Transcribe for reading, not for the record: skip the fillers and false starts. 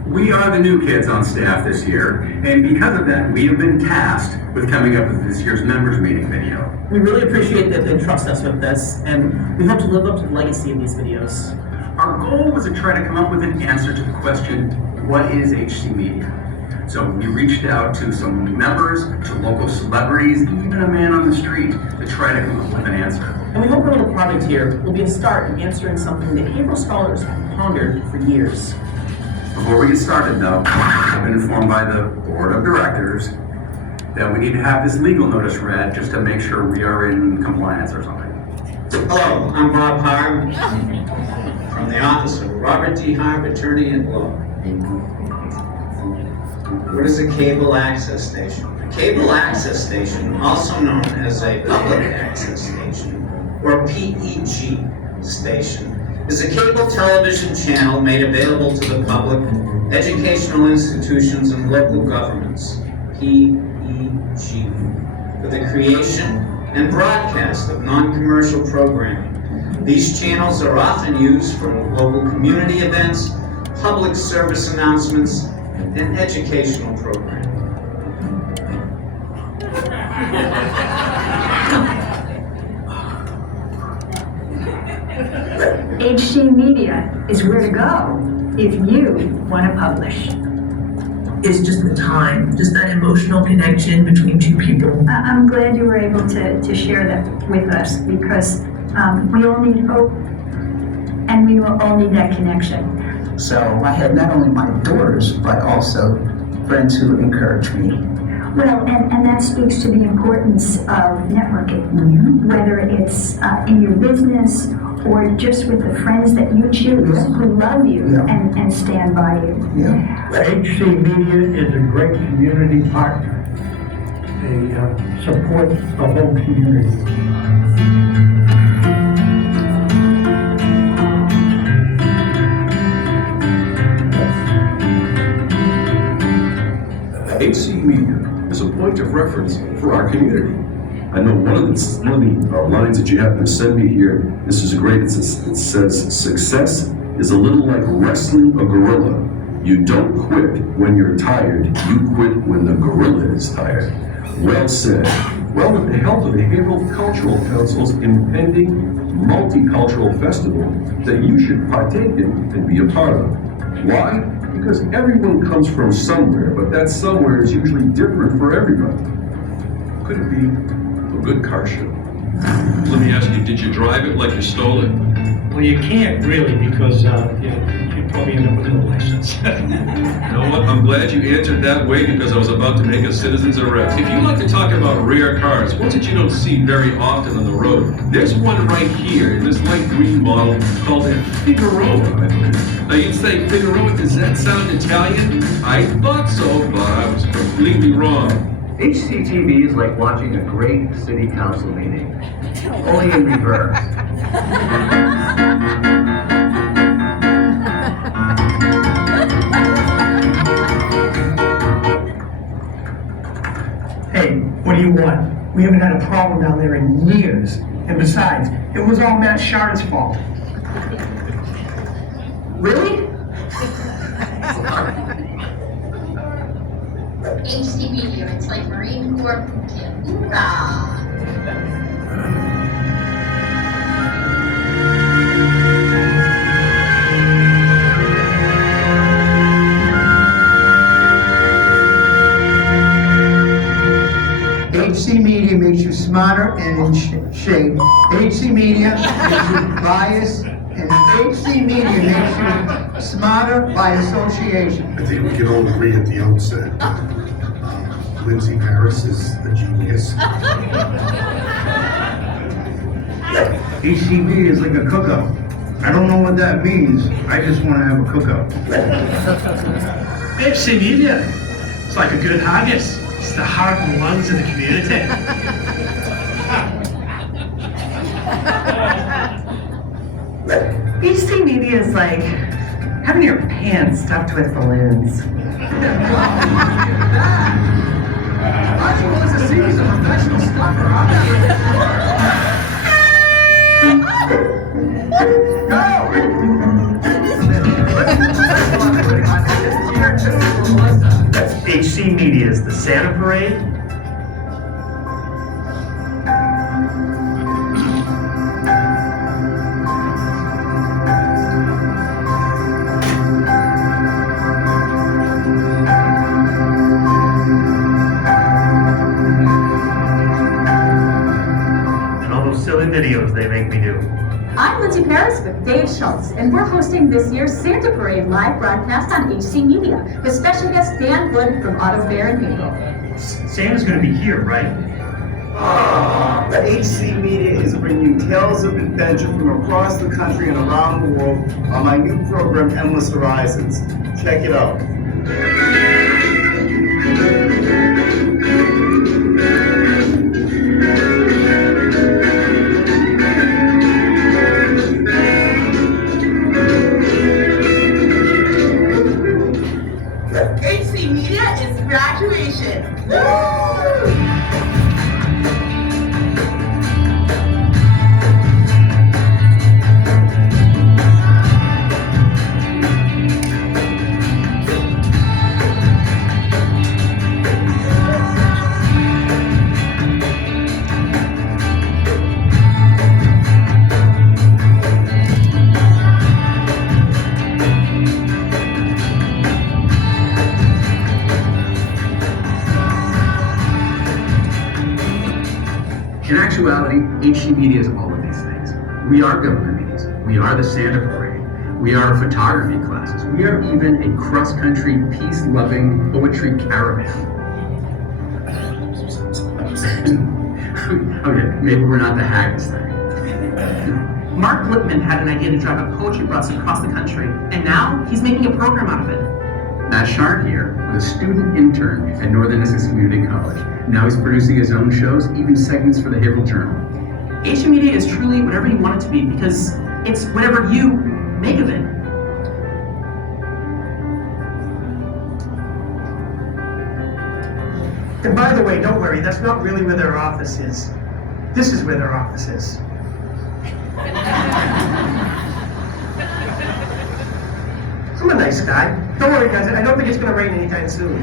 We are the new kids on staff this year, and because of that, we have been tasked with coming up with this year's members meeting video. We really appreciate that they trust us with this, and we hope to live up to the legacy of these videos. Our goal was to try to come up with an answer to the question, what is HC Media? So we reached out to some members, to local celebrities, even a man on the street to try to come up with an answer. And we hope our little project here will be a start in answering something that behavioral scholars have pondered for years. Before we get started though, I've been informed by the board of directors that we need to have this legal notice read just to make sure we are in compliance or something. Hello, I'm Bob Harb from the office of Robert D. Harb, attorney at law. What is a cable access station? A cable access station, also known as a public access station, or PEG station, is a cable television channel made available to the public, educational institutions, and local governments, PEG, for the creation and broadcast of non-commercial programming. These channels are often used for local community events, public service announcements, and educational programming. HC Media is where to go if you want to publish. It's just the time, just that emotional connection between two people. I'm glad you were able to share that with us because we all need hope and we all need that connection. So I had not only my daughters, but also friends who encouraged me. Well, and that speaks to the importance of networking, whether it's in your business or just with the friends that you choose who love you and stand by you. HC Media is a great community partner. They support the whole community. HC Media is a point of reference for our community. I know one of the lines that you happen to send me here, this is great, it says, success is a little like wrestling a gorilla. You don't quit when you're tired, you quit when the gorilla is tired. Well said. Well, with the help of the Behavioral Cultural Council's impending multicultural festival that you should partake in and be a part of. Why? Because everyone comes from somewhere, but that somewhere is usually different for everybody. Could it be a good car show? Let me ask you, did you drive it like you stole it? Well, you can't really because you probably end up with no license. You know what? I'm glad you answered that way because I was about to make a citizen's arrest. If you like to talk about rare cars, ones that you don't see very often on the road, there's one right here in this light green model called a Figueroa, I believe. Now you'd say, Figueroa, does that sound Italian? I thought so, but I was completely wrong. HCTV is like watching a great city council meeting, only in reverse. Hey, what do you want? We haven't had a problem down there in years. And besides, it was all Matt Sharon's fault. Really? HC Media, it's like Marine Corps boot camp. Hoorah! HC Media makes you smarter and in shape. HC Media makes you biased, and HC Media makes you smarter by association. I think we can all agree at the outset that Lindsay Harris is a genius. HCV is like a cookout. I don't know what that means. I just want to have a cookout. HC Media, it's like a good haggis. It's the heart and lungs of the community. HC Media is like having your pants stuffed with balloons. I was a series of professional stuffer. I'm not Go! is the Santa Parade. And all those silly videos they make me do. I'm Lindsay Paris with Dave Schultz, and we're hosting this year's Santa Parade live broadcast on HC Media with special guest Dan Wood from Auto Fair in April. Santa's gonna be here, right? The HC Media is bringing tales of adventure from across the country and around the world on my new program, Endless Horizons. Check it out. HC Media is graduation. In actuality, HC Media is all of these things. We are government meetings. We are the Santa Parade. We are photography classes. We are even a cross-country, peace-loving poetry caravan. Okay, maybe we're not the Haggis thing. Mark Glickman had an idea to drive a poetry bus across the country, and now he's making a program out of it. Matt Sharn here was a student intern at Northern Essex Community College. Now he's producing his own shows, even segments for the Haverhill Journal. HC Media is truly whatever you want it to be because it's whatever you make of it. And by the way, don't worry, that's not really where their office is. This is where their office is. I'm a nice guy. Don't worry, guys, I don't think it's gonna rain anytime soon.